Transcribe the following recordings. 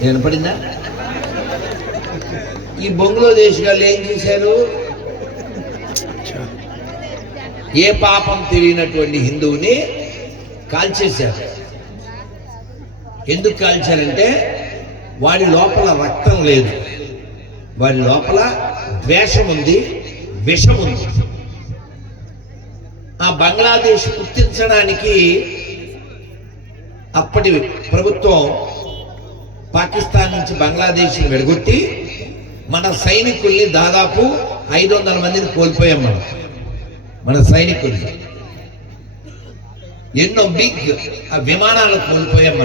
వినపడిందా? ఈ బంగ్లాదేశ్ వాళ్ళు ఏం చేశారు? ఏ పాపం తెలియనటువంటి హిందువుని కాల్చేశారు. ఎందుకు కాల్చారంటే వాడి లోపల రక్తం లేదు, వాడి లోపల ద్వేషం ఉంది, విషం ఉంది. ఆ బంగ్లాదేశ్ గుర్తించడానికి అప్పటి ప్రభుత్వం పాకిస్తాన్ నుంచి బంగ్లాదేశ్ని విడగొట్టి మన సైనికుల్ని దాదాపు 500 మందిని కోల్పోయాం. మన సైనికుల్ని ఎన్నో బిగ్ విమానాలు కోల్పోయాం.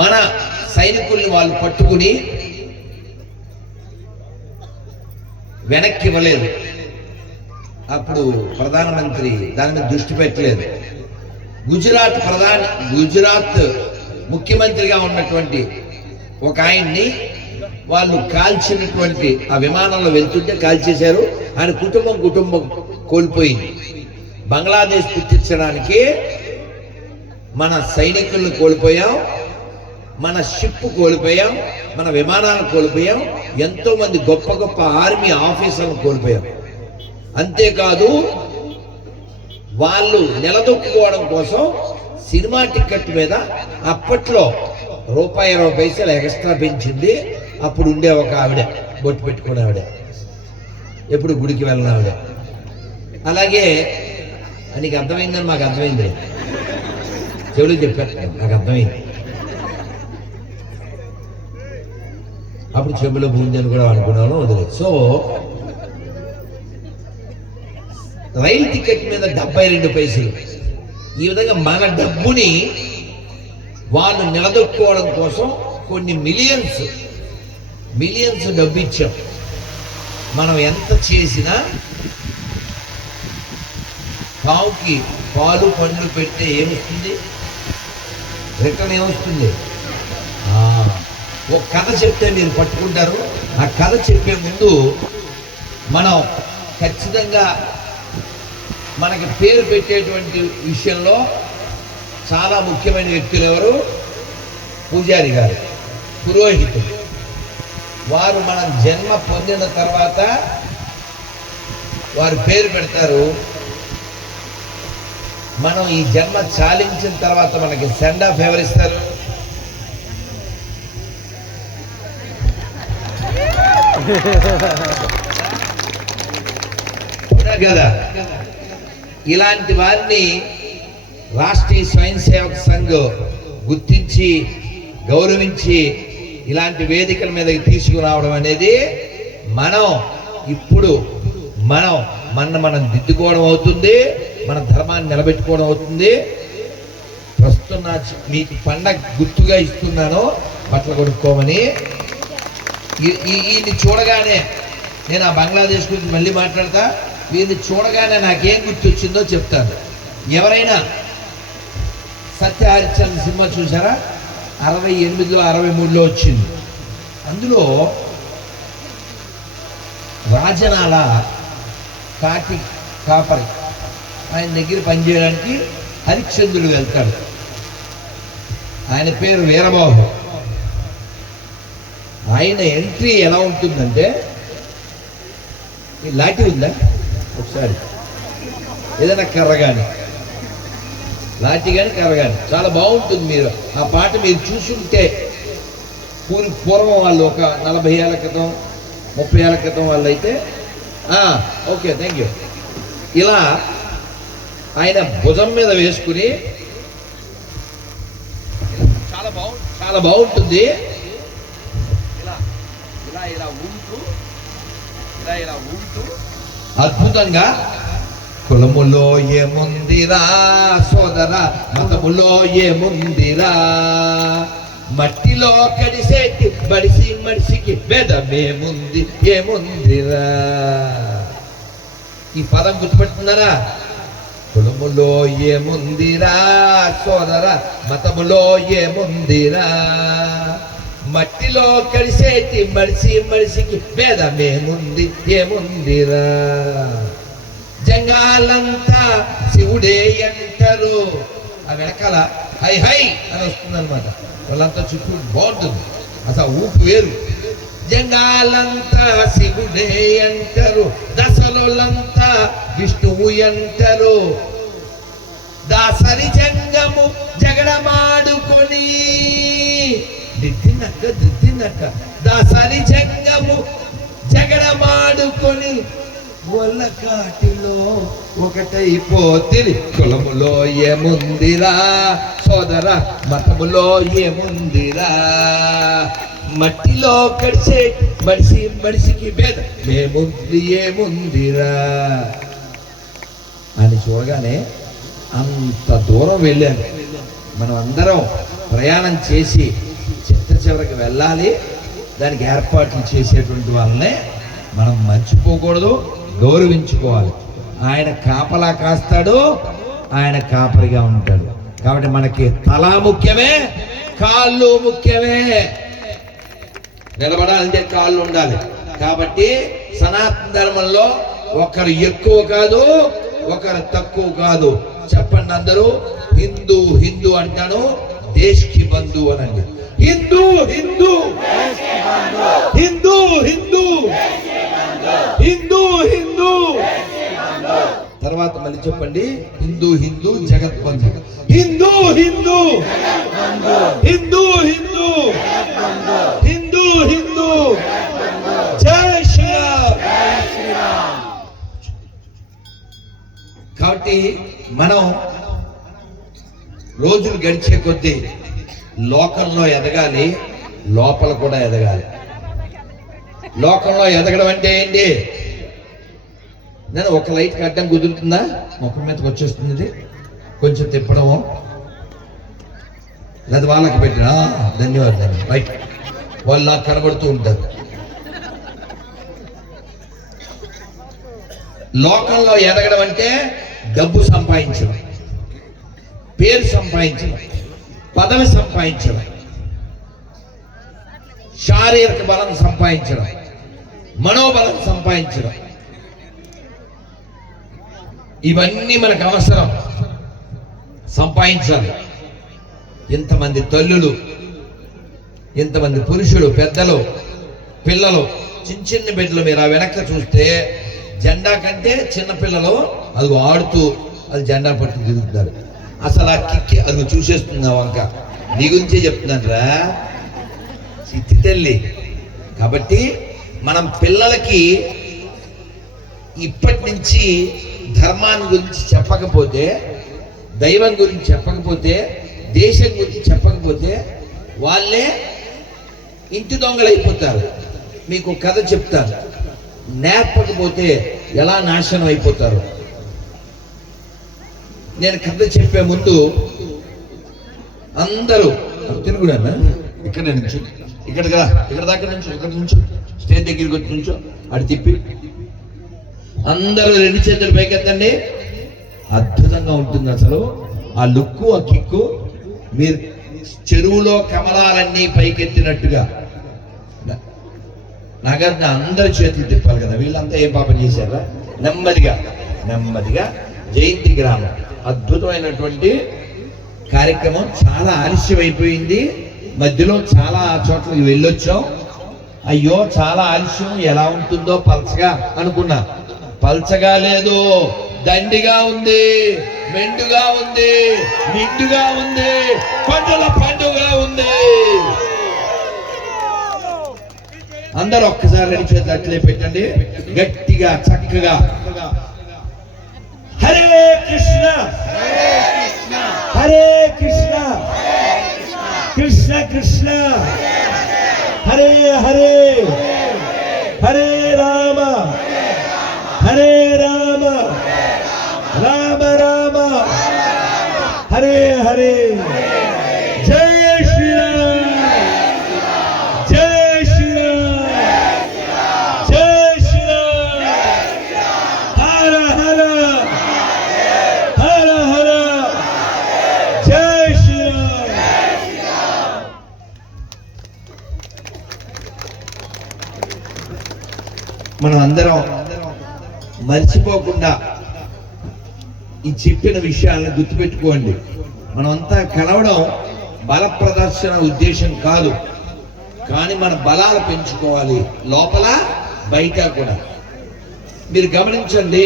మన సైనికుల్ని వాళ్ళు పట్టుకుని వెనక్కి ఇవ్వలేదు. అప్పుడు ప్రధానమంత్రి దాని మీద దృష్టి పెట్టలేదు. గుజరాత్ ముఖ్యమంత్రిగా ఉన్నటువంటి ఒక ఆయన్ని వాళ్ళు కాల్చినటువంటి ఆ విమానంలో వెళ్తుంటే కాల్చేశారు. ఆయన కుటుంబం కోల్పోయింది. బంగ్లాదేశ్ గుర్తించడానికి మన సైనికులను కోల్పోయాం, మన షిప్ కోల్పోయాం, మన విమానాలను కోల్పోయాం, ఎంతో మంది గొప్ప గొప్ప ఆర్మీ ఆఫీసర్లను కోల్పోయాం. అంతేకాదు వాళ్ళు నిలదొక్కుకోవడం కోసం సినిమా టికెట్ మీద అప్పట్లో ₹1.20 ఎక్స్ట్రా పెంచింది. అప్పుడు ఉండే ఒక ఆవిడ, బొట్టు పెట్టుకునే ఆవిడ, ఎప్పుడు గుడికి వెళ్ళిన ఆవిడ. అలాగే నీకు అర్థమైందని మాకు అర్థమైంది, చెవులు చెప్పారు, నాకు అర్థమైంది. అప్పుడు చెవులో బూంది అని కూడా అనుకున్నాను, వదిలేదు. సో రైలు టికెట్ మీద 72 పైసలు. ఈ విధంగా మన డబ్బుని వాళ్ళు నిలదొక్కుకోవడం కోసం కొన్ని మిలియన్స్ డబ్బు ఇచ్చాం. మనం ఎంత చేసినా కావుకి పాలు పండ్లు పెడితే ఏమొస్తుంది? రిటర్న్ ఏమొస్తుంది? ఒక కథ చెప్తే మీరు పట్టుకుంటారు. ఆ కథ చెప్పే ముందు మనం ఖచ్చితంగా మనకి పేరు పెట్టేటువంటి విషయంలో చాలా ముఖ్యమైన వ్యక్తులు ఎవరు? పూజారి గారు, పురోహితులు. వారు మనం జన్మ పొందిన తర్వాత వారు పేరు పెడతారు. మనం ఈ జన్మ చాలించిన తర్వాత మనకి సెండ్ ఆఫ్ ఎవరిస్తారు? కదా. ఇలాంటి వారిని రాష్ట్రీయ స్వయం సేవక్ సంఘ్ గుర్తించి గౌరవించి ఇలాంటి వేదికల మీదకి తీసుకురావడం అనేది ఇప్పుడు మనం దిద్దుకోవడం అవుతుంది, మన ధర్మాన్ని నిలబెట్టుకోవడం అవుతుంది. ప్రస్తుతం మీకు పండగ గుర్తుగా ఇస్తున్నాను, బట్టలు కొనుక్కోమని. వీడిని చూడగానే నేను ఆ బంగ్లాదేశ్ గురించి మళ్ళీ మాట్లాడతా. వీడిని చూడగానే నాకేం గుర్తొచ్చిందో చెప్తాను. ఎవరైనా సత్యహరిశ్చంద్ర సినిమా చూసారా? 68లో 63లో వచ్చింది. అందులో రాజనాల కాపరి ఆయన దగ్గర పనిచేయడానికి హరిశ్చంద్రుడు వెళ్తాడు. ఆయన పేరు వీరబాబు. ఆయన ఎంట్రీ ఎలా ఉంటుందంటే, ఈ లాఠీ ఉందా ఒకసారి, ఏదైనా కర్ర కానీ, లాఠీ కానీ కర్ర కానీ, చాలా బాగుంటుంది. మీరు ఆ పాట మీరు చూసుంటే, పూర్వం వాళ్ళు ఒక 40 ఏళ్ళ క్రితం 30 ఏళ్ళ క్రితం వాళ్ళు అయితే ఓకే థ్యాంక్ యూ, ఇలా ఆయన భుజం మీద వేసుకుని చాలా బాగుంటుంది. ఇలా ఊగుతూ అద్భుతంగా, కులములో ఏముందిరా సోదర, మతములో ఏముందిరా, మట్టిలో కడిసేటి మనిషికి భేదమేముంది ఏముందిరా. ఈ పదం గుర్తుపెట్టుకున్నారా? కులములో ఏముందిరా సోదర, మతములో ఏముందిరా, మట్టిలో కలిసేటి మనిషికి భేదమేముంది ఏముందిరా. జంగాలంతా శివుడే అంటారు. ఆ వెనకాల హై హై అని వస్తుంది అనమాట. వాళ్ళంతా చుట్టూ బాగుంటుంది, అసలు ఊపు వేరు. జంగాలంతా శివుడే అంటారు, దశలోలంతా విష్ణువు అంటారు. దాసరి జంగము జగడమాడుకొని దిద్దినక్క దాసరి జంగము జగడమాడుకొని ఒళ్ళకాటిలో ఒకటైపోతిరి. కులములో ఏముందిరా సోదర, మతములో ఏముందిరా, మట్టిలో కడిసే మనిషికి భేద మేముంది ఏముందిరా అని చూడగానే అంత దూరం వెళ్ళాను. మనం అందరం ప్రయాణం చేసి చిట్ట చివరికి వెళ్ళాలి. దానికి ఏర్పాట్లు చేసేటువంటి వాళ్ళనే మనం మర్చిపోకూడదు, గౌరవించుకోవాలి. ఆయన కాపలా కాస్తాడు, ఆయన కాపరిగా ఉంటాడు. కాబట్టి మనకి తల ముఖ్యమే, కాళ్ళు ముఖ్యమే. నిలబడాలంటే కాళ్ళు ఉండాలి. కాబట్టి సనాతన ధర్మంలో ఒకరు ఎక్కువ కాదు, ఒకరు తక్కువ కాదు. చెప్పండి అందరూ, హిందూ హిందూ అంటాను, దేశ్ కి బంధు అనండి. హిందూ హిందూ హిందూ హిందూ హిందూ హిందూ. తర్వాత మళ్ళీ చెప్పండి, హిందూ హిందూ జగత్ బంధు. హిందూ హిందూ హిందూ హిందూ హిందూ హిందూ. జై శ్రీరామ్. కాబట్టి మనం రోజులు గడిచే కొద్దీ లోకంలో ఎదగాలి, లోపల కూడా ఎదగాలి. లోకంలో ఎదగడం అంటే ఏంటి? నేను ఒక లైట్కి అడ్డం కుదురుతుందా, ముఖం మీదకి వచ్చేస్తుంది, కొంచెం తిప్పడము, లేదా వాళ్ళకి పెట్టిన ధన్యవాదాలు, రైట్, వాళ్ళు నాకు కనబడుతూ ఉంటారు. లోకంలో ఎదగడం అంటే డబ్బు సంపాదించడం, పేరు సంపాదించడం, పదవి సంపాదించడం, శారీరక బలం సంపాదించడం, మనోబలం సంపాదించడం, ఇవన్నీ మనకు అవసరం. సంపాదించాలి. ఇంతమంది తల్లులు, ఇంతమంది పురుషులు, పెద్దలు, పిల్లలు, చిన్న చిన్న బిడ్డలు, మీరు ఆ వెనక్కి చూస్తే జెండా కంటే చిన్నపిల్లలు అది ఆడుతూ అది జెండా పట్టుకు తిరుగుతున్నారు. అసలు ఆ కిక్కి అది చూసేస్తుంది వంక. నీ గురించే చెప్తున్నారా చిత్తి తల్లి. కాబట్టి మనం పిల్లలకి ఇప్పటి నుంచి ధర్మాన్ని గురించి చెప్పకపోతే, దైవం గురించి చెప్పకపోతే, దేశం గురించి చెప్పకపోతే వాళ్ళే ఇంటి దొంగలు అయిపోతారు. మీకు కథ చెప్తాను, నేర్పకపోతే ఎలా నాశనం అయిపోతారు. నేను కథ చెప్పే ముందు అందరూ తిరుగుడన్నా ఇక్కడ నుంచి ఇక్కడికి రా, ఇక్కడ దాకా నుంచి, ఇక్కడ నుంచి స్టేజ్ దగ్గరికి వచ్చి నుంచో అటు తిప్పి అందరూ రెండు చేతులు పైకెత్తండి. అద్భుతంగా ఉంటుంది అసలు ఆ లుక్కు, ఆ కిక్కు. మీరు చెరువులో కమలాలన్నీ పైకెత్తినట్టుగా నాగార్జున అందరి చేతులు తిప్పాలి కదా. వీళ్ళంతా ఏం పాపం చేశారా? నెమ్మదిగా నెమ్మదిగా. జయంతి గ్రామం అద్భుతమైనటువంటి కార్యక్రమం. చాలా ఆలస్యం అయిపోయింది, మధ్యలో చాలా చోట్లకి వెళ్ళొచ్చాం. అయ్యో చాలా ఆలస్యం, ఎలా ఉంటుందో పల్చగా అనుకున్నా. పల్చగా లేదు, దండిగా ఉంది, మెండుగా ఉంది, నిండుగా ఉంది, పండుగ పండుగ ఉంది. అందరూ ఒక్కసారి రెండు చేతులు అట్లే పెట్టండి, గట్టిగా చక్కగా. హరే కృష్ణ హరే కృష్ణ కృష్ణ కృష్ణ హరే హరే హరే రామ హరే రామ రామ రామ హరే హరే. జై శ్రీరామ్ జై శ్రీరామ్ జై శ్రీరామ్. హర హర హర హర జై శ్రీరామ్. మనం అందరం మర్చిపోకుండా ఈ చెప్పిన విషయాలను గుర్తుపెట్టుకోండి. మనమంతా కలవడం బల ప్రదర్శన ఉద్దేశం కాదు, కానీ మన బలాలు పెంచుకోవాలి, లోపల బయట కూడా. మీరు గమనించండి,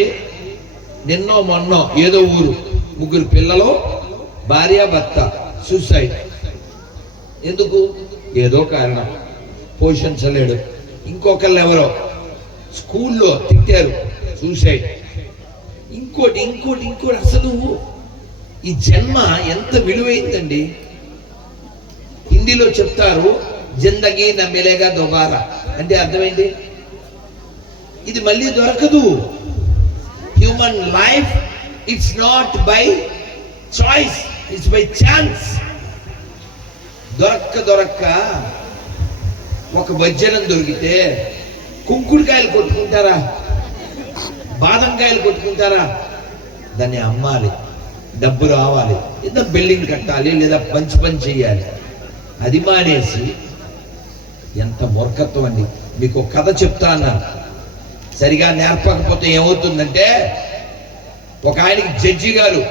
నిన్నో మొన్నో ఏదో ఊరు, 3 పిల్లలు, భార్య భర్త సూసైడ్. ఎందుకు? ఏదో కారణం, పోషించలేడు. ఇంకొకళ్ళు ఎవరో స్కూల్లో తిట్టారు, సూసైడ్. ఇంకోటి ఇంకోటి ఇంకోటి. అసలు ఈ జన్మ ఎంత విలువైందండి. హిందీలో చెప్తారు, జిందగీ న మిలేగా దోబారా. అంటే అర్థమైంది, ఇది మళ్ళీ దొరకదు. Human life it's not by choice, it's by chance. దొరక్క ఒక వజ్రం దొరికితే కుంకుడుకాయలు కొట్టుకుంటారా, బాదంకాయలు కొట్టుకుంటారా? దాన్ని అమ్మాలి, డబ్బు రావాలి, లేదా బిల్డింగ్ కట్టాలి, లేదా పని చేయాలి. అది మానేసి ఎంత మూర్ఖత్వం అండి. మీకు ఒక కథ చెప్తా అన్నాను, సరిగా నేర్పకపోతే ఏమవుతుందంటే, ఒక ఆయనకి జడ్జి గారు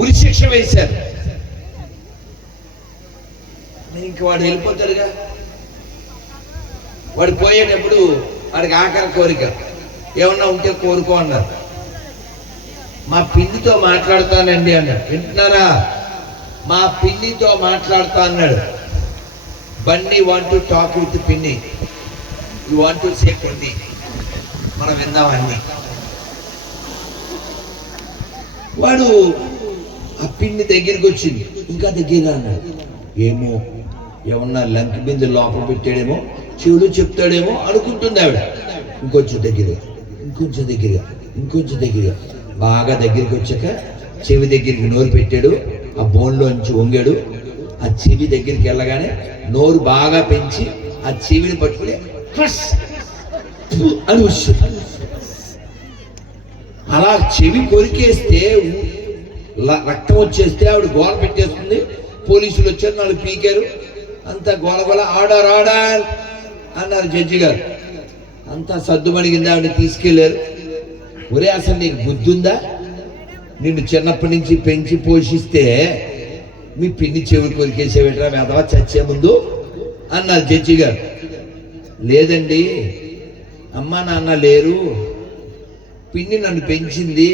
ఉరి శిక్ష వేశారు. ఇంక వాడు వెళ్ళిపోతాడుగా. వాడు పోయేటప్పుడు వాడికి ఆఖరి కోరిక, ఏమన్నా ఉంటే కోరుకో అన్నారు. మా పిన్నితో మాట్లాడతానండి అన్నాడు. వింటున్నారా? మా పిన్నితో మాట్లాడతా అన్నాడు. Bunny want to talk with పిన్ని, యు వాంట్ టు సే పిన్ని. మనం విందామని వాడు ఆ పిన్ని దగ్గరికి వచ్చింది. ఇంకా దగ్గరగా అన్నాడు. ఏమో ఏమన్నా లంక బిందు లోపల పెట్టాడేమో, చెవులు చెప్తాడేమో అనుకుంటుంది ఆవిడ. ఇంకొంచెం దగ్గరగా, ఇంకొంచెం దగ్గరగా, ఇంకొంచెం దగ్గరగా. బాగా దగ్గరికి వచ్చాక చెవి దగ్గరికి నోరు పెట్టాడు. ఆ బోన్లోంచి వంగాడు. ఆ చెవి దగ్గరికి వెళ్ళగానే నోరు బాగా పెంచి ఆ చెవిని పట్టుకుని అని వచ్చాడు. అలా చెవి కొరికేస్తే రక్తం వచ్చేస్తే ఆవిడ గోల పెట్టేస్తుంది. పోలీసులు వచ్చారు, 4 పీకారు. అంతా గోల ఆర్డర్ అన్నారు జడ్జి గారు. అంతా సర్దుమణిగింది. ఆవిడ తీసుకెళ్లారు. ఒరే, అసలు నీకు బుద్ధి ఉందా? నిన్ను చిన్నప్పటి నుంచి పెంచి పోషిస్తే మీ పిన్ని చెవులు కొరికేసేవేట్రా వెధవా చచ్చే ముందు అన్నారు జడ్జి గారు. లేదండి, అమ్మా నాన్న లేరు, పిన్ని నన్ను పెంచింది.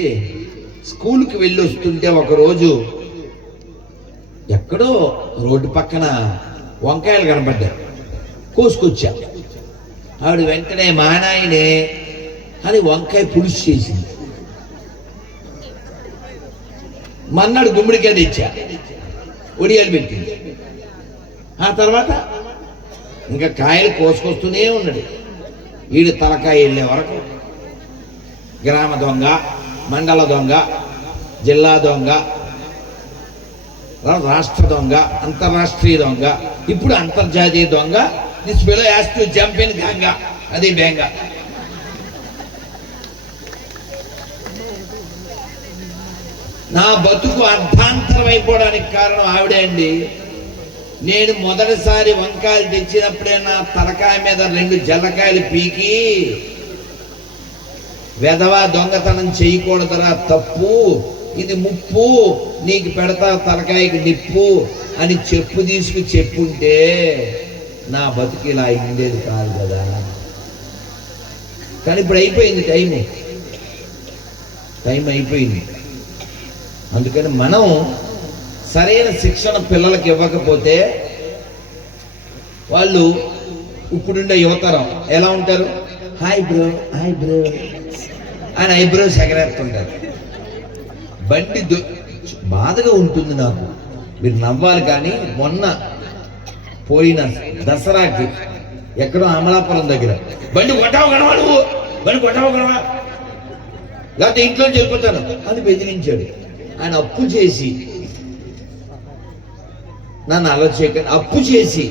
స్కూల్కి వెళ్ళి వస్తుంటే ఒకరోజు ఎక్కడో రోడ్డు పక్కన వంకాయలు కనబడ్డాయి, కోసుకొచ్చా. ఆవిడ వెంటనే మా నాయనే అని వంకాయ పులుసు చేసింది. మన్నాడు గుమ్మడికాయ తెచ్చా, ఒడియాలు పెట్టింది. ఆ తర్వాత ఇంకా కాయలు కోసుకొస్తూనే ఉన్నాడు. ఈడు తలకాయ వెళ్ళే వరకు గ్రామ దొంగ, మండల దొంగ, జిల్లా దొంగ, రాష్ట్ర దొంగ, అంతర్రాష్ట్రీయ దొంగ, ఇప్పుడు అంతర్జాతీయ దొంగ. This fellow has to jump in Ganga. అది బెంగ. నా బతుకు అర్ధాంతరం అయిపోవడానికి కారణం ఆవిడే అండి. నేను మొదటిసారి వంకాయలు తెచ్చినప్పుడే నా తలకాయ మీద 2 జల్లకాయలు పీకి, వెధవా దొంగతనం చేయకూడదురా, తప్పు, ఇది ముప్పు, నీకు పెడతా తలకాయకి నిప్పు అని చెప్పుంటే నా బతుకు ఇలా అయిండేది కాదు కదా. కానీ ఇప్పుడు అయిపోయింది, టైం అయిపోయింది. అందుకని మనం సరైన శిక్షణ పిల్లలకి ఇవ్వకపోతే వాళ్ళు ఇప్పుడుండే యువతరం ఎలా ఉంటారు? హాయ్ బ్రో అని ఐబ్రోస్ ఎగరేస్తుంటారు. బండి బాధగా ఉంటుంది నాకు, మీరు నవ్వాలి. కానీ మొన్న పోయిన దసరాకి ఎక్కడో అమలాపురం దగ్గర బండి కొట్టావు కనవా, నువ్వు బండి కొట్టావు కనవా, లేకపోతే ఇంట్లో వెళ్ళిపోతాను అని బెదిరించాడు. ఆయన అప్పు చేసి, నన్ను అలా చేయకండి, అప్పు చేసి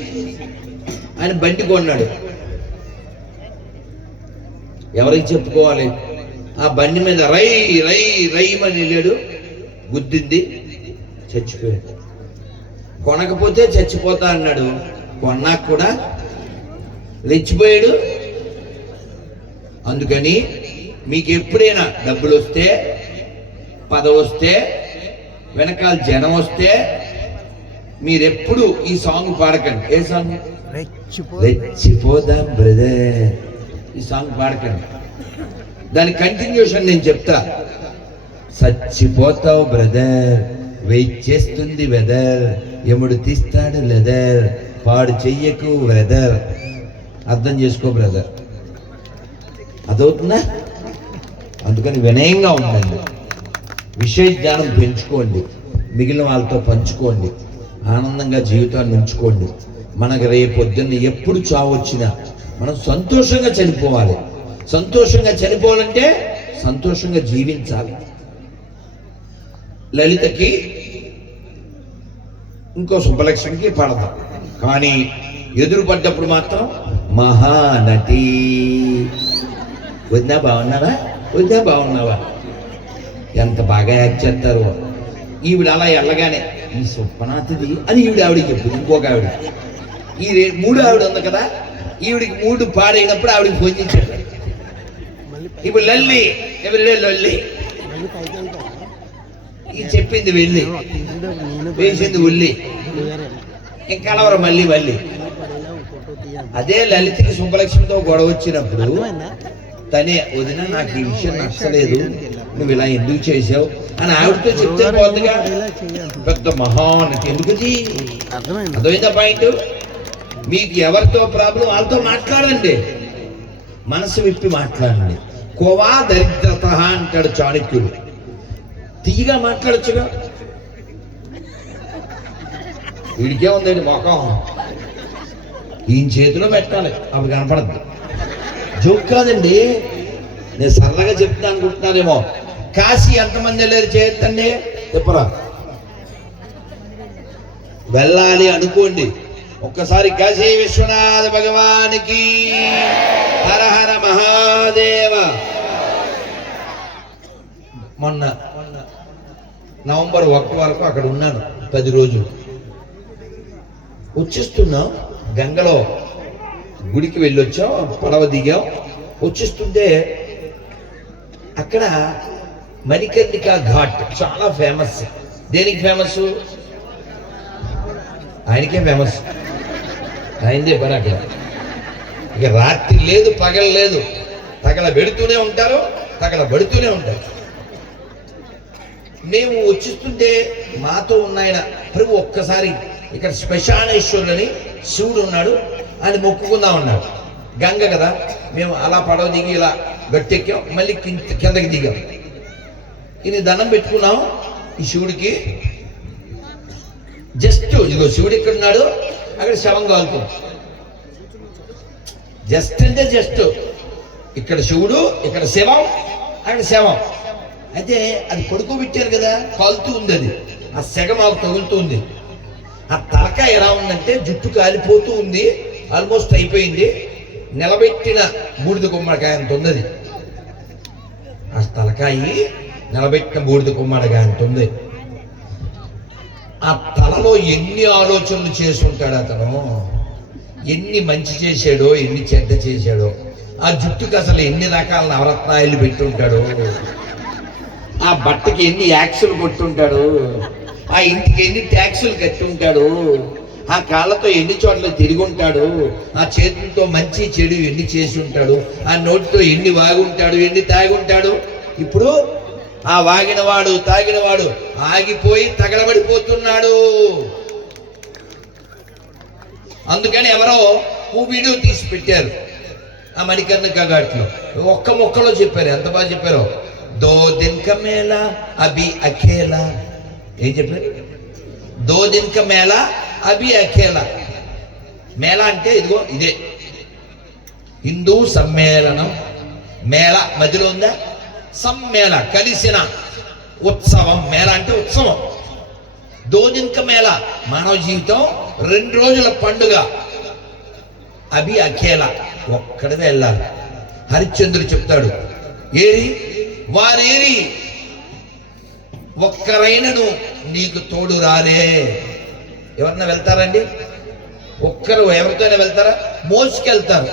ఆయన బండి కొన్నాడు. ఎవరికి చెప్పుకోవాలి? ఆ బండి మీద రైమని వెళ్ళాడు, గుద్దింది, చచ్చిపోయాడు. కొనకపోతే చచ్చిపోతా అన్నాడు, కొన్నాక కూడా రెచ్చిపోయాడు. అందుకని మీకు ఎప్పుడైనా డబ్బులు వస్తే, పదవి వస్తే, వెనకాల జనం వస్తే మీరెప్పుడు ఈ సాంగ్ పాడకండి. ఏ సాంగ్? రెచ్చిపోదాం బ్రదర్. ఈ సాంగ్ పాడకండి. దాని కంటిన్యూషన్ నేను చెప్తా. చచ్చిపోతావు బ్రదర్, వెయిట్ చేస్తుంది వెదర్, ఎముడు తీస్తాడు లెదర్, పాడు చెయ్యకు వెదర్. అర్థం చేసుకో బ్రదర్, అదవుతుందా? అందుకని వినయంగా ఉండండి, విషయ జ్ఞానం పెంచుకోండి, మిగిలిన వాళ్ళతో పంచుకోండి, ఆనందంగా జీవితాన్ని ఉంచుకోండి. మనకు రేపొద్దున్న ఎప్పుడు చావు వచ్చినా మనం సంతోషంగా చనిపోవాలి. సంతోషంగా చనిపోవాలంటే సంతోషంగా జీవించాలి. లలితకి ఇంకో సుబ్బలక్ష్మికి పడదాం, కానీ ఎదురుపడ్డప్పుడు మాత్రం మహానటి. వదినా బాగున్నావా, వదినా బాగున్నావా, ఎంత బాగా యాక్ట్ చేస్తారు. ఈవిడ అలా వెళ్ళగానే ఈ సుప్పనాథిది అని ఆవిడకి చెప్పింది. ఇంకొక ఆవిడ, ఈ మూడు ఆవిడ ఉంది కదా, ఈవిడికి మూడు పాడైనప్పుడు ఆవిడకి ఫోన్ చేశాడు. ఇప్పుడు లల్లి ఎవరిడే లొల్లి, ఈ చెప్పింది వెళ్ళి, వేసింది ఉల్లి, ఇంకలవరం మళ్ళీ మళ్ళీ. అదే లలితకి సుబ్బలక్ష్మితో గొడవ వచ్చినప్పుడు తనే, వదిన నాకు ఈ విషయం నచ్చలేదు, నువ్వు ఇలా ఎందుకు చేసావు అని ఆవిడతో చెప్తే పోతుందిగా. పెద్ద మహానటి ఎందుకుది? అర్థమైందా పాయింట్? మీకు ఎవరితో ప్రాబ్లం వాళ్ళతో మాట్లాడండి, మనసు విప్పి మాట్లాడండి. కోవా దరిద్రత అంటాడు చాణక్యుడు. తీయగా మాట్లాడచ్చుగా. వీడికే ఉందండి మొఖం, ఈయన చేతిలో పెట్టాలి, అప్పుడు కనపడద్దు. జోక్ కాదండి, నేను సరదాగా చెప్తాను అనుకుంటున్నారేమో. కాశీ ఎంతమంది వెళ్ళారు చేయొద్దండి, చెప్పరా? వెళ్ళాలి అనుకోండి ఒక్కసారి. కాశీ విశ్వనాథ భగవానికి హర హర మహాదేవ. మొన్న నవంబర్ 1 వరకు అక్కడ ఉన్నాను, 10 రోజులు. వచ్చేస్తున్నాం, గంగలో గుడికి వెళ్ళొచ్చాం, పడవ దిగాం. వచ్చేస్తుంటే అక్కడ మణికర్ణికా ఘాట్ చాలా ఫేమస్. దేనికి ఫేమస్? ఆయనకే ఫేమస్, ఆయనదే పని అక్కడ. ఇక రాత్రి లేదు పగల లేదు, తగల పెడుతూనే ఉంటారు, తగలబడుతూనే ఉంటారు. మేము వచ్చిస్తుంటే మాతో ఉన్నాయన, ప్రభు ఒక్కసారి ఇక్కడ శ్మశానేశ్వరులని శివుడు ఉన్నాడు, ఆయన మొక్కుకుందాం అన్నాడు. గంగ కదా, మేము అలా పడవ దిగి ఇలా గట్టెక్కాం, మళ్ళీ కిందకి దిగాం. ఇది దండం పెట్టుకున్నాం ఈ శివుడికి. జస్ట్ ఇదిగో శివుడు ఇక్కడ ఉన్నాడు, అక్కడ శవం కాలుతుంది. జస్ట్ అంటే జస్ట్, ఇక్కడ శివుడు, ఇక్కడ శవం, అక్కడ శవం. అయితే అది పడుకోబెట్టారు కదా, కాలుతూ ఉంది. అది ఆ సెగ మాకు తగులుతూ ఉంది. ఆ తలకాయ ఎలా ఉందంటే జుట్టు కాలిపోతూ ఉంది, ఆల్మోస్ట్ అయిపోయింది. నిలబెట్టిన బూడిద గుమ్మడికాయ అంత ఉన్నది. ఆ తలకాయ నిలబెట్టిన బూడిద గుమ్మడికాయ అంత ఉంది. ఆ తలలో ఎన్ని ఆలోచనలు చేసుంటాడు అతను, ఎన్ని మంచి చేశాడో, ఎన్ని చెడ్డ చేశాడో. ఆ జుట్టుకి అసలు ఎన్ని రకాల నవరత్నాలు పెట్టుంటాడు, ఆ బట్టకి ఎన్ని యాక్సులు కొట్టుంటాడు, ఆ ఇంటికి ఎన్ని ట్యాక్సులు కట్టుంటాడు, ఆ కాళ్ళతో ఎన్ని చోట్ల తిరిగి ఉంటాడు, ఆ చేతులతో మంచి చెడు ఎన్ని చేసి ఉంటాడు, ఆ నోటితో ఎన్ని వాగుంటాడు, ఎన్ని తాగి ఉంటాడు. ఇప్పుడు ఆ వాగినవాడు తాగినవాడు ఆగిపోయి తగలబడిపోతున్నాడు. అందుకని ఎవరో వీడియో తీసి పెట్టారు ఆ మణికర్ణికా ఘాట్లో. ఒక్క మొక్కలో చెప్పారు, ఎంత బాగా చెప్పారో. దో దిన్ కా మేళా అభి అఖేలా. ఏం చెప్పారు? దో దిన్ కా మేళా అభి అఖేలా. మేళా అంటే ఇదిగో ఇదే హిందూ సమ్మేళనం. మేళ మధ్యలో ఉందా, సమ్మేళ కలిసిన ఉత్సవం. మేళ అంటే ఉత్సవం. దో దిన్ కా మేళా మానవ జీవితం 2 రోజుల పండుగ. అభి అఖేలా, ఒక్కడే వెళ్ళాలి. హరిశ్చంద్రుడు చెప్తాడు, ఏరి వారేరి ఒక్కరైనను నీకు తోడు రాలే. ఎవరన్నా వెళ్తారండి? ఒక్కరు ఎవరితోనే వెళ్తారా? మోసుకెళ్తారు,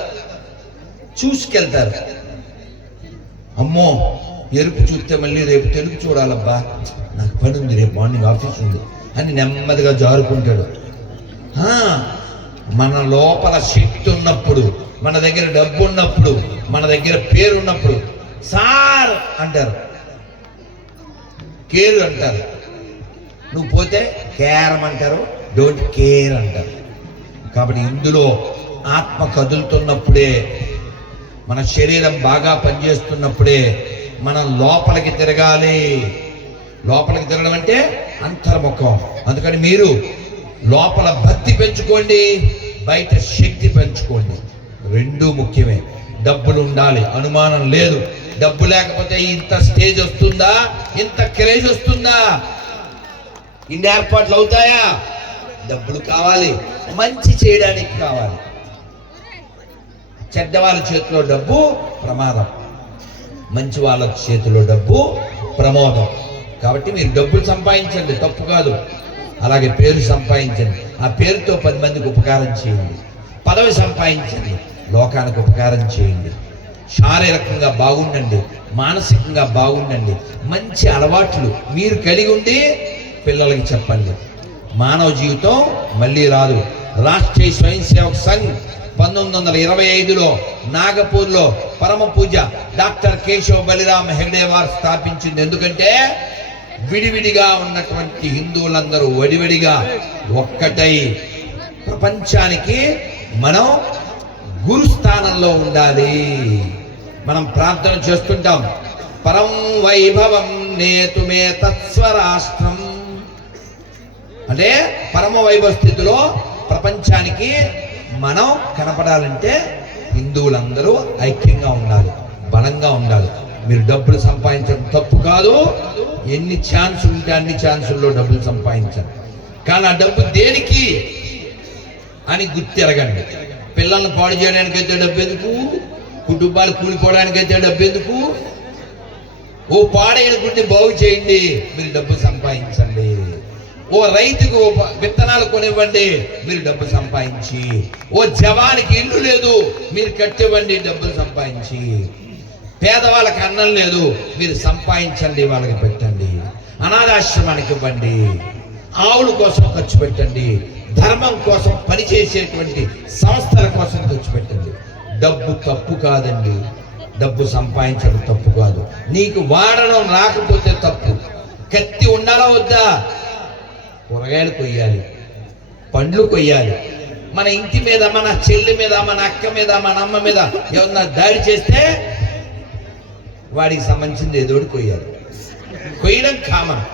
చూసుకెళ్తారు. అమ్మో ఎరుపు చూస్తే మళ్ళీ రేపు తెలుగు చూడాలబ్బా, నాకు పని ఉంది, రేపు మార్నింగ్ ఆఫీస్ ఉంది, అని నెమ్మదిగా జారుకుంటాడు. మన లోపల శక్తి ఉన్నప్పుడు, మన దగ్గర డబ్బు ఉన్నప్పుడు, మన దగ్గర పేరు ఉన్నప్పుడు సార్ అంటారు, కేర్ అంటారు. నువ్వు పోతే కేరం అంటారు, డోంట్ కేర్ అంటారు. కాబట్టి ఇందులో ఆత్మ కదులుతున్నప్పుడే, మన శరీరం బాగా పనిచేస్తున్నప్పుడే మనం లోపలికి తిరగాలి. లోపలికి తిరగడం అంటే అంతర్ముఖం. అందుకని మీరు లోపల భక్తి పెంచుకోండి, బయట శక్తి పెంచుకోండి. రెండూ ముఖ్యమే. డబ్బులు ఉండాలి, అనుమానం లేదు. డబ్బు లేకపోతే ఇంత స్టేజ్ వస్తుందా, ఇంత క్రేజ్ వస్తుందా, ఇన్ని ఏర్పాట్లు అవుతాయా? డబ్బులు కావాలి, మంచి చేయడానికి కావాలి. చెడ్డవాళ్ళ చేతిలో డబ్బు ప్రమాదం, మంచి వాళ్ళ చేతిలో డబ్బు ప్రమోదం. కాబట్టి మీరు డబ్బులు సంపాదించండి, తప్పు కాదు. అలాగే పేరు సంపాదించండి, ఆ పేరుతో 10 మందికి ఉపకారం చేయండి. పదవి సంపాదించండి, లోకానికి ఉపకారం చేయండి. శారీరకంగా బాగుండండి, మానసికంగా బాగుండండి. మంచి అలవాట్లు మీరు కలిగి ఉండి పిల్లలకి చెప్పండి. మానవ జీవితం మళ్ళీ రాదు. రాష్ట్రీయ స్వయం సేవక్ సంఘ్ 1925లో నాగపూర్లో పరమ పూజ డాక్టర్ కేశవ్ బలిరామ్ హెగ్డే వారు స్థాపించింది. ఎందుకంటే విడివిడిగా ఉన్నటువంటి హిందువులందరూ వడివడిగా ఒక్కటై ప్రపంచానికి మనం గురుస్థానంలో ఉండాలి. మనం ప్రార్థన చేస్తుంటాం, పరం వైభవం నేతుమే తత్స్వరాష్ట్రం అంటే పరమ వైభవ స్థితిలో ప్రపంచానికి మనం కనపడాలంటే హిందువులందరూ ఐక్యంగా ఉండాలి, బలంగా ఉండాలి. మీరు డబ్బులు సంపాదించడం తప్పు కాదు. ఎన్ని ఛాన్సులు ఉంటే అన్ని ఛాన్సుల్లో డబ్బులు సంపాదించండి. కానీ ఆ డబ్బు దేనికి అని గుర్తిరగండి. పిల్లల్ని పాడు చేయడానికైతే డబ్బు ఎందుకు? కుటుంబాలు కూలిపోవడానికైతే డబ్బు ఎందుకు? ఓ పాడైనకుంటే బాగు చేయండి, మీరు డబ్బు సంపాదించండి. ఓ రైతుకు విత్తనాలు కొనివ్వండి, మీరు డబ్బు సంపాదించి. ఓ జవానికి ఇల్లు లేదు, మీరు కట్టివ్వండి, డబ్బులు సంపాదించి. పేదవాళ్ళకి అన్నం లేదు, మీరు సంపాదించండి, వాళ్ళకి పెట్టండి. అనాథాశ్రమానికి ఇవ్వండి, ఆవుల కోసం ఖర్చు పెట్టండి, ధర్మం కోసం పనిచేసేటువంటి సంస్థల కోసం ఖర్చు పెట్టండి. డబ్బు తప్పు కాదండి, డబ్బు సంపాదించడం తప్పు కాదు. నీకు వాడడం రాకపోతే తప్పు. కత్తి ఉండాలా వద్దా? కూరగాయలు కొయ్యాలి, పండ్లు కొయ్యాలి. మన ఇంటి మీద, మన చెల్లి మీద, మన అక్క మీద, మన అమ్మ మీద ఏమన్నా దాడి చేస్తే వాడికి సంబంధించింది ఏదో కొయ్యాలి. కొయ్యడం కామన్,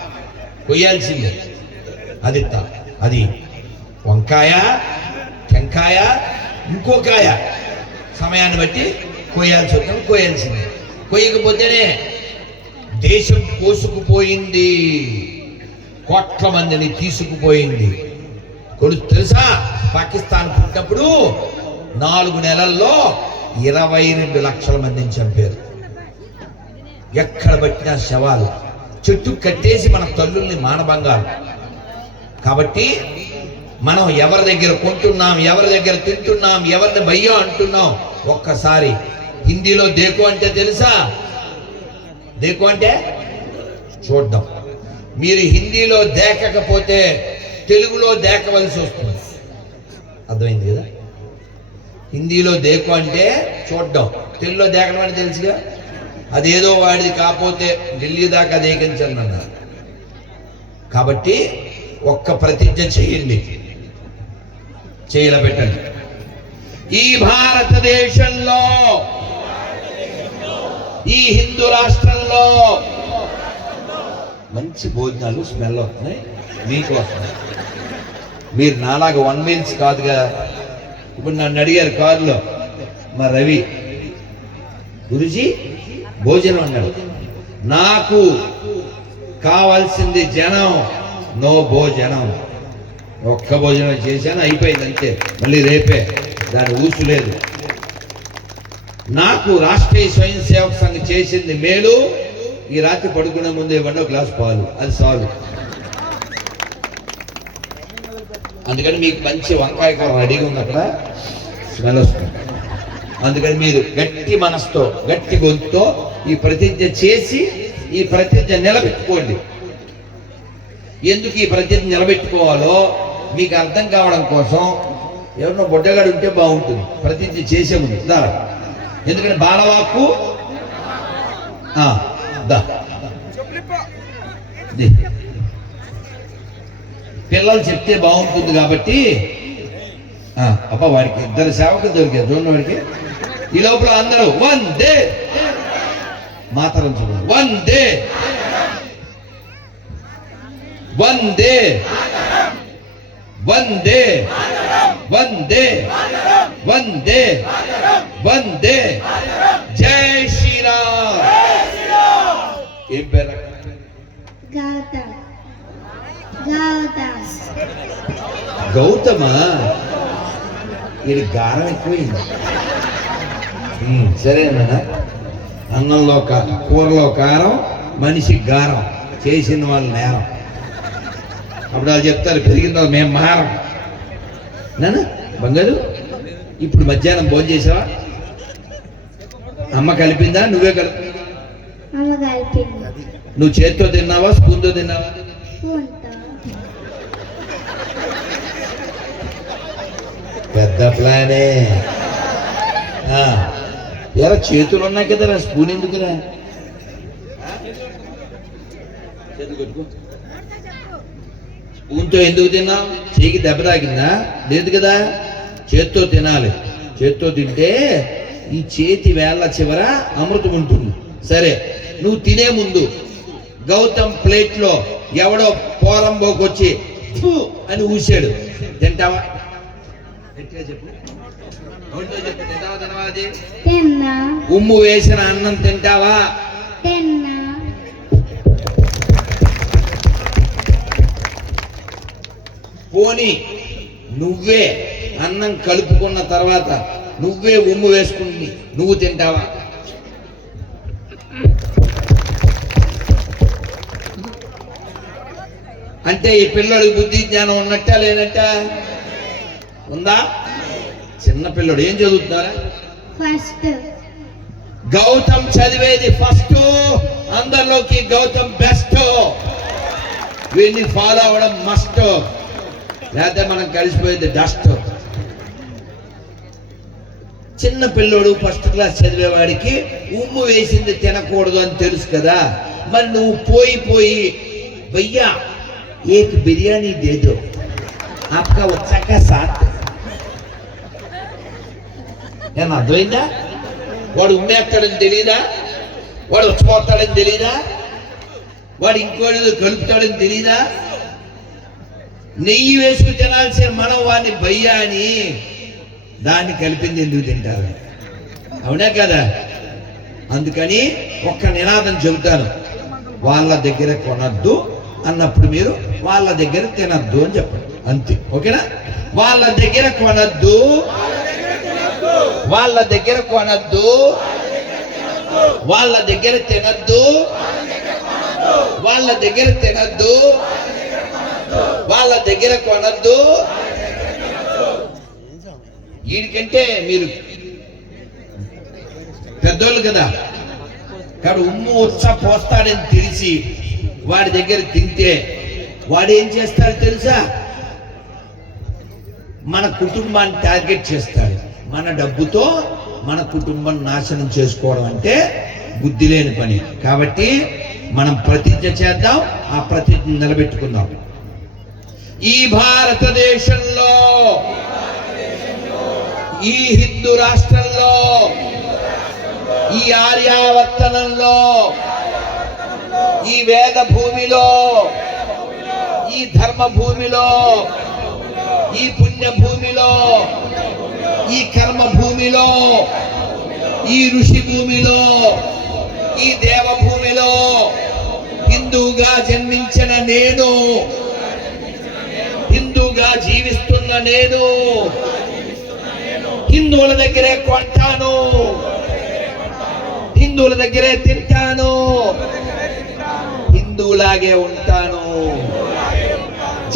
కొయ్యాల్సిందే. అది వంకాయ, టెంకాయ, ఇంకో కాయ, సమయాన్ని బట్టి కొయ్యాల్సి వస్తాం, కొయ్యాల్సిందే. కొయ్యకపోతేనే దేశం కోసుకుపోయింది, కోట్ల మందిని తీసుకుపోయింది. తెలుసా, పాకిస్తాన్ పుట్టినప్పుడు 4 నెలల్లో 22 లక్షల మందిని చంపారు. ఎక్కడ పట్టినా శవాలు, చెట్టు కట్టేసి మన తల్లుల్ని మానభంగాలు. కాబట్టి మనం ఎవరి దగ్గర కొంటున్నాం, ఎవరి దగ్గర తింటున్నాం, ఎవరిని భయ్యో అంటున్నాం. ఒక్కసారి హిందీలో దేకో అంటే తెలుసా? దేకో అంటే చూడ్డం. మీరు హిందీలో దేకకపోతే తెలుగులో దేకవలసి వస్తుంది. అర్థమైంది కదా? హిందీలో దేకో అంటే చూడ్డం, తెలుగులో దేకడం అంటే తెలుసుగా. అదేదో వాడిది కాకపోతే ఢిల్లీ దాకా దేకించండి అన్నారు. కాబట్టి ఒక్క ప్రతిజ్ఞ చేయండి, చేయలా పెట్టండి. ఈ భారతదేశంలో, ఈ హిందూ రాష్ట్రంలో మంచి భోజనాలు స్మెల్ వస్తున్నాయి మీకోసం. మీరు నాలాగా 1 మీల్స్ కాదుగా. ఇప్పుడు నన్ను అడిగారు కారులో మా రవి, గురుజీ భోజనం అన్నాడు. నాకు కావాల్సింది జనం, నో భోజనం. ఒక్క భోజనం చేశాను, అయిపోయింది అంతే. మళ్ళీ రేపే, దాని ఊసు లేదు. నాకు రాష్ట్రీయ స్వయం సేవక్ సంఘ్ చేసింది మేలు. ఈ రాత్రి పడుకునే ముందు ఇవ్వండి 1 గ్లాస్ పాలు, అది సాల్వ్. అందుకని మీకు మంచి వంకాయ కూర రెడీగా ఉంది, అక్కడ స్మెల్ వస్తుంది. అందుకని మీరు గట్టి మనసుతో, గట్టి గొంతుతో ఈ ప్రతిజ్ఞ చేసి ఈ ప్రతిజ్ఞ నిలబెట్టుకోండి. ఎందుకు ఈ ప్రతిజ్ఞ నిలబెట్టుకోవాలో మీకు అర్థం కావడం కోసం ఎవరినో బొడ్డగాడు ఉంటే బాగుంటుంది ప్రతిజ్ఞ చేసే ముందు దా. ఎందుకంటే బాలవాక్కు దా. పిల్లలు చెప్తే బాగుంటుంది కాబట్టి అబ్బా వాడికి ఇద్దరు సేవకులు దొరికారు చూడండి. వాడికి ఈ లోపల అందరూ వందే మాతరం చూడండి. వందే వందే వందే వందే వందే వందే జై శ్రీరామ్. ఏం పేరు? గౌతమా? ఇది గారం ఎక్కువైంది. సరేనా? అన్నంలో కూరలో కారం, మనిషికి గారం, చేసిన వాళ్ళు నేరం. అప్పుడు వాళ్ళు చెప్తారు పెరిగిన వాళ్ళు మేము మారం. నానా బంగారు, ఇప్పుడు మధ్యాహ్నం భోజనం చేసావా? అమ్మ కలిపిందా? నువ్వే కలిపి? నువ్వు చేత్తో తిన్నావా స్పూన్తో తిన్నావా? పెద్ద ప్లానే. ఎలా చేతులు ఉన్నాయి కదరా, స్పూన్ ఎందుకురా? స్పూన్తో ఎందుకు తిన్నావు? చేయికి దెబ్బ తాకిందా? లేదు కదా, చేత్తో తినాలి. చేత్తో తింటే ఈ చేతి వేళ్ళ చివర అమృతం ఉంటుంది. సరే, నువ్వు తినే ముందు గౌతమ్ ప్లేట్లో ఎవడో పోరంబోకొచ్చి అని ఊసాడు, తింటావా? ఉమ్ము వేసిన అన్నం తింటావా? పోనీ నువ్వే అన్నం కలుపుకున్న తర్వాత నువ్వే ఉమ్ము వేసుకుని నువ్వు తింటావా? అంటే ఈ పిల్లడికి బుద్ధి జ్ఞానం ఉన్నట్టా లేనట్టా? ఉందా? చిన్న పిల్లడు ఏం చదువుతున్నారా? ఫస్ట్. గౌతమ్ చదివేది ఫస్ట్. అందరిలోకి గౌతమ్ బెస్ట్. వీడిని ఫాలో అవ్వడం మస్ట్, లేకపోతే మనం కలిసిపోయేది డస్ట్. చిన్న పిల్లోడు ఫస్ట్ క్లాస్ చదివేవాడికి ఉమ్ము వేసింది తినకూడదు అని తెలుసు కదా. మరి నువ్వు పోయి భయ్యా ఏక్ బిర్యానీ దేదో ఆప్కా వచ్చాక సాత్. ఏమన్నా అర్థమైందా? వాడు ఉమ్మేస్తాడని తెలీదా? వాడు వచ్చిపోతాడని తెలీదా? వాడు ఇంకోటి కలుపుతాడని తెలీదా? నెయ్యి వేసుకు తినాల్సిన మనం వాడిని భయ్యా అని దాన్ని కలిపింది ఎందుకు తింటారు? అవునా కదా? అందుకని ఒక్క నినాదం చెబుతాను, వాళ్ళ దగ్గర కొనద్దు అన్నప్పుడు మీరు వాళ్ళ దగ్గర తినద్దు అని చెప్పండి, అంతే. ఓకేనా? వాళ్ళ దగ్గర కొనద్దు, వాళ్ళ దగ్గర కొనద్దు, వాళ్ళ దగ్గర తినద్దు, వాళ్ళ దగ్గర తినద్దు, వాళ్ళ దగ్గర కొనద్దు. వీడికంటే మీరు పెద్దోళ్ళు కదా, కాబట్టి ఉమ్ము పోస్తాడని తెలిసి వాడి దగ్గర తింటే వాడు ఏం చేస్తాడు తెలుసా? మన కుటుంబాన్ని టార్గెట్ చేస్తాడు. మన డబ్బుతో మన కుటుంబం నాశనం చేసుకోవడం అంటే బుద్ధి లేని పని. కాబట్టి మనం ప్రతిజ్ఞ చేద్దాం, ఆ ప్రతిజ్ఞ నిలబెట్టుకుందాం. ఈ భారతదేశంలో, ఈ హిందూ రాష్ట్రంలో, ఈ ఆర్యావర్తనంలో, ఈ వేద భూమిలో, ఈ ధర్మ భూమిలో, ఈ పుణ్య భూమిలో, ఈ కర్మ భూమిలో, ఈ ఋషి భూమిలో, ఈ దేవ భూమిలో హిందూగా జన్మించిన నేను, హిందూగా జీవిస్తున్న నేను హిందువుల దగ్గరే కొంటాను, హిందువుల దగ్గరే తింటాను, హిందువులాగే ఉంటాను.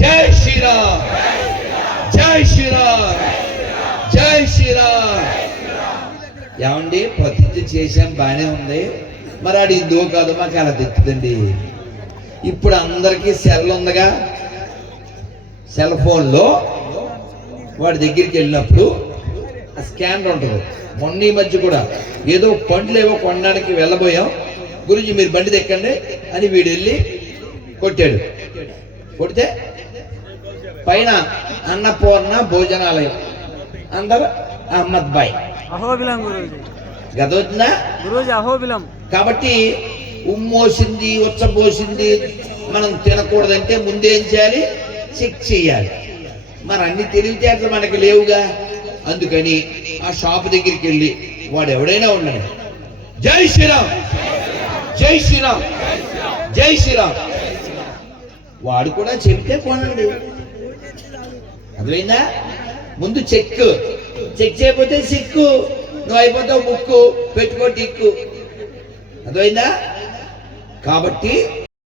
జై శ్రీరామ్, జై శ్రీరామ్, జై శ్రీరామ్. ఏమండి, ప్రతిజ్ఞ చేశాం, బాగానే ఉంది. మరి ఆడు హిందువు కాదు, మాకు అలా తెచ్చుదండి. ఇప్పుడు అందరికీ సెల్ ఉందిగా, సెల్ ఫోన్లో వాడి దగ్గరికి వెళ్ళినప్పుడు ఆ స్కానర్ ఉంటుంది. మొన్న ఈ మధ్య కూడా ఏదో పండ్లు ఏవో కొనడానికి వెళ్ళబోయాం, గురించి మీరు బండి తెక్కండి అని వీడు వెళ్ళి కొట్టాడు. కొడితే పైన అన్నపూర్ణ భోజనాలయం అందరు అహ్మద్ బాయ్ అహోబిలం గురూజీ గదవుతుందా గురూజీ అహోబిలం. కాబట్టి ఉమ్మోసింది ఉచ్చబోసింది మనం తినకూడదంటే ముందేం చేయాలి? చెక్ చేయాలి. మరి అన్ని తెలివితేటలు మనకి లేవుగా. అందుకని ఆ షాప్ దగ్గరికి వెళ్ళి వాడు ఎవడైనా ఉండని, జై శ్రీరామ్ జై శ్రీరామ్ జై శ్రీరామ్ వాడు కూడా చెప్తే కొనండి. అర్థమైందా? ముందు చెక్ చేయకపోతే సిక్కు, నువ్వు అయిపోతావు ముక్కు, పెట్టుకో టిక్కు. అర్థమైందా? కాబట్టి